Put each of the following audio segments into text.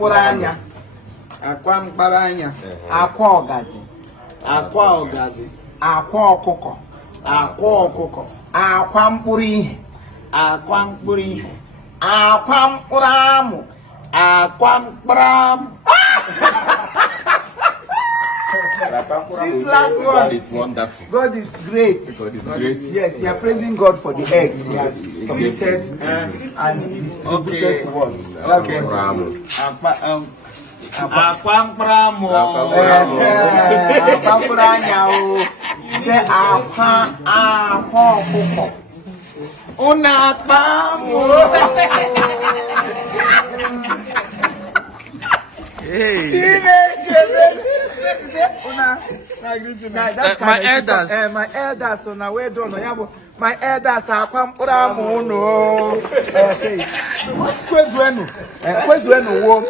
mkpụrụ Akwa mkpụrụ anya. Akwa ọgazi. Akwa ọgazi. Akwa ọkụkọ. Akwa ọkụkọ. Akwa mkpụrụ ihe. Akwa mkpụrụ ihe. Akwa mkpụrụ amụ. Akwa mkpụrụ amụ. This last one is wonderful. God is great. God is great. Yes, we are praising God for the eggs He has submitted and distributed to us. That's what it is. Akwa mkpụrụ amụ. Akwa mkpụrụ anya o. Say akwa ọkụkọ. Unu akpa amụ. My elders. My elders, so now we're done. My elders are come put on no. What's question? Question wo?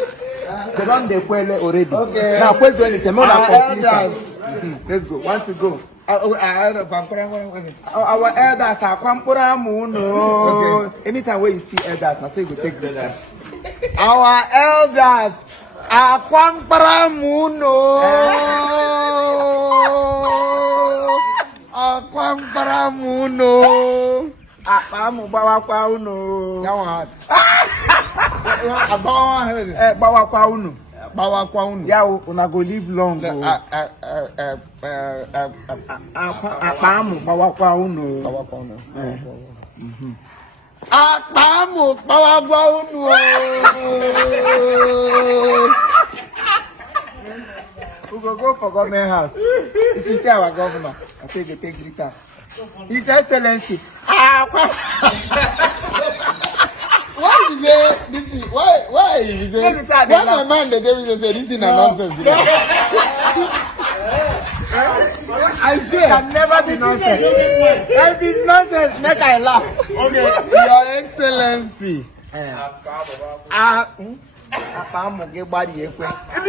They don't they quelle already. Okay. Now question is more than elders. Let's go. Want to go? Our elders are come put on no. Anytime where you see elders, now say you go take elders. Our elders. Akwampramuno. Akwampramuno. Apamu bawa kwa uno. Yawa. Bawa kwa uno. Bawa kwa uno. Ya una go live long. Apamu bawa kwa uno. Bawa kwa uno. Apamu bawa kwa uno. We go for government house. If you see our governor, I say they take it. His Excellency. Why is it this is why is it when my man they gave me say this is nonsense. I swear can never be nonsense. If it's nonsense, make I laugh. Okay, Your Excellency. The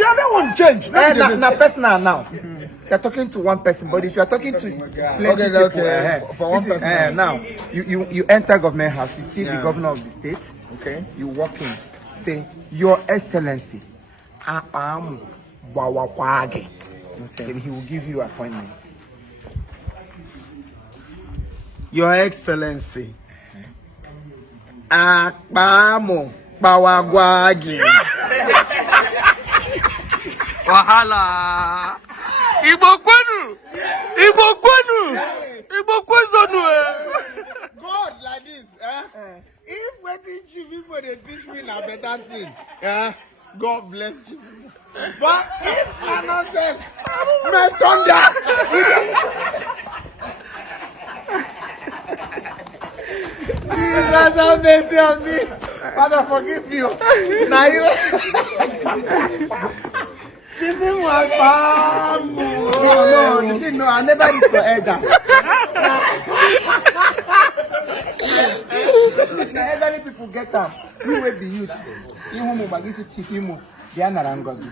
other one change. Now personal now. You're talking to one person, but if you're talking to plenty people, for one person. Now you enter government house, you see the governor of the state. Okay. You walk in, say, Your Excellency, okay. Then he will give you appointments. Your Excellency, Akpamo Bawagwagi. Wahala. Igbo kwenu. God like this, if wetin chief people they teach me na better thing, God bless you. But if na nonsense, may thunder. Jesus have mercy on me. Father, forgive you. Now you. No, the thing, no, I never eat for elders. The elderly people get them. We will be youth. Imo Comedy, Chief Imo, they are not Ngozi.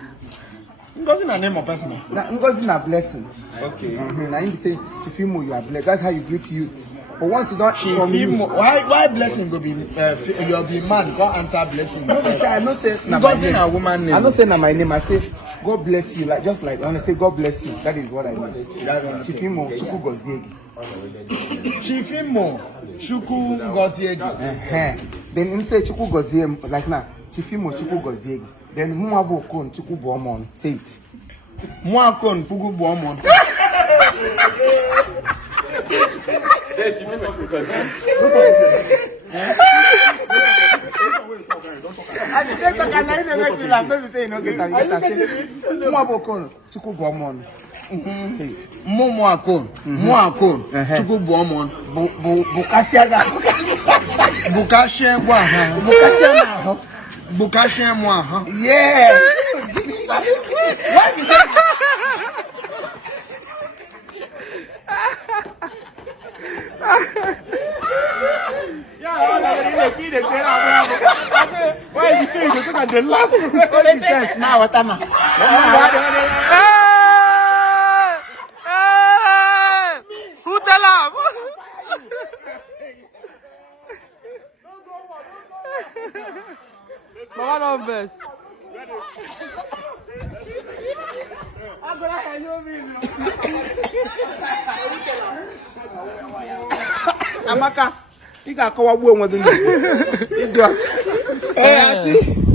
Ngozi na name of person. Ngozi na blessing. Okay. Now you say, Chief Imo, you are blessed. That's how you greet youth. But once you don't Chief Imo, why blessing go be you'll be man, God answer blessing. No, I don't say Ngozi na woman name. I don't say na my name. I say God bless you, like just like when I say God bless you. That is what I mean. Chief Imo, Chukwu Goziegi. Chief Imo, Chukwu Goziegi. Then him say Chukwu Goziegi, like now, Chief Imo, Chukwu Goziegi. Then Muabu Okon, Chukwu Buomon. Say it. Muakon, Chukwu Buomon. I say talk and I make me laugh. Maybe say you no get am. Muabu Okon, Chukwu Buomon. Say it. Muakon, Chukwu Buomon. Bukashiaga. Bukashie Buaha. Bukashiaga. Bukashie Muaha. Yeah. Why you say? Why you say you go take and laugh? Only sense now, what am I? Who tell him? Mama don't best. Amaka, you got to go idiot.